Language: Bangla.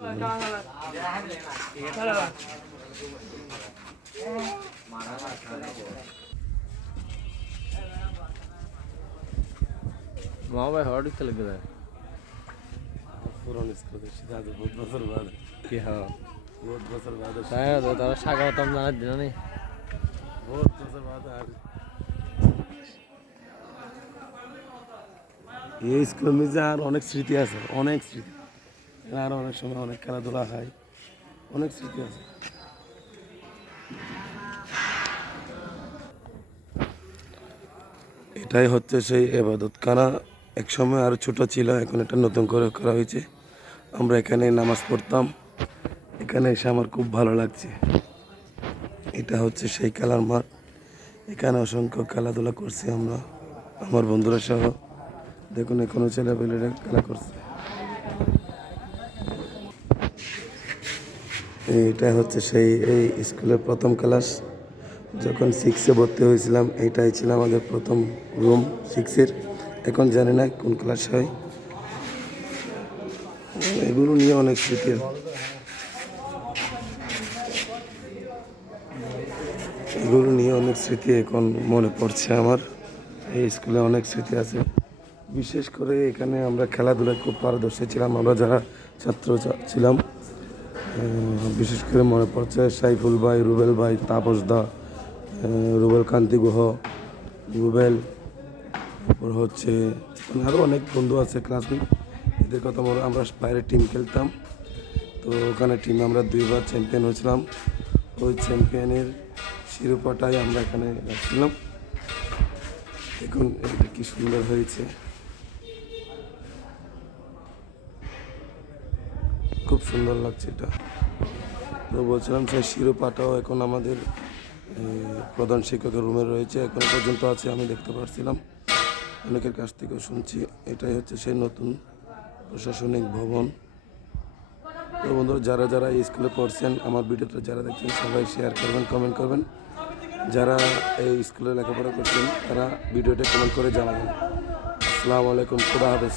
माँ भाई हॉट चल गया है पुराने स्कूल के सीधा तो बहुत बसर बाद कि हाँ बहुत बसर बाद शायद तो স্বাগতম জানার দিন নেই बहुत बसर बाद আর এই স্কুলের মধ্যে আর অনেক স্মৃতি আছে অনেক স্মৃতি আর অনেক সময় অনেক খেলাধুলা হয় অনেক স্মৃতি আছে এটাই হচ্ছে সেই ইবাদতখানা একসময় আরো ছোট ছিল এখন এটা নতুন করে করা হয়েছে আমরা এখানে নামাজ পড়তাম এখানে এসে আমার খুব ভালো লাগছে এটা হচ্ছে সেই খেলার মাঠ এখানে অসংখ্য খেলাধুলা করছি আমরা আমার বন্ধুরা সহ দেখুন এখনো ছেলেপেলেরা খেলা করছে এইটা হচ্ছে সেই এই স্কুলের প্রথম ক্লাস যখন 6-এ ভর্তি হয়েছিলাম এইটাই ছিল আমাদের প্রথম রুম 6-এর এখন জানি না কোন ক্লাস হয় এগুলো নিয়ে অনেক স্মৃতি এগুলো নিয়ে অনেক স্মৃতি এখন মনে পড়ছে আমার এই স্কুলে অনেক স্মৃতি আছে বিশেষ করে এখানে আমরা খেলাধুলায় খুব পারদর্শী ছিলাম আমরা যারা ছাত্র ছিলাম বিশেষ করে মনে পড়ছে সাইফুল ভাই রুবেল ভাই তাপস দা রুবেল কান্তি গুহ রুবেল তারপর হচ্ছে আরও অনেক বন্ধু আছে ক্লাসমেট এদের কথা মনে আমরা বাইরে টিম খেলতাম তো ওখানে টিমে আমরা 2বার চ্যাম্পিয়ন হয়েছিলাম ওই চ্যাম্পিয়নের শিরোপাটাই আমরা এখানে রাখছিলাম দেখুন এটা কি সুন্দর হয়েছে খুব সুন্দর লাগছে এটা তো বলছিলাম সেই শিরোপাটাও এখন আমাদের প্রধান শিক্ষকের রুমে রয়েছে এখন পর্যন্ত আছে আমি দেখতে পাচ্ছিলাম অনেকের কাছ থেকেও শুনছি এটাই হচ্ছে সেই নতুন প্রশাসনিক ভবন তো বন্ধুরা যারা যারা এই স্কুলে পড়ছেন আমার ভিডিওটা যারা দেখছেন সবাই শেয়ার করবেন কমেন্ট করবেন যারা এই স্কুলে লেখাপড়া করছেন তারা ভিডিওটা কমেন্ট করে জানাবেন আসসালামু আলাইকুম খুদা হাফেজ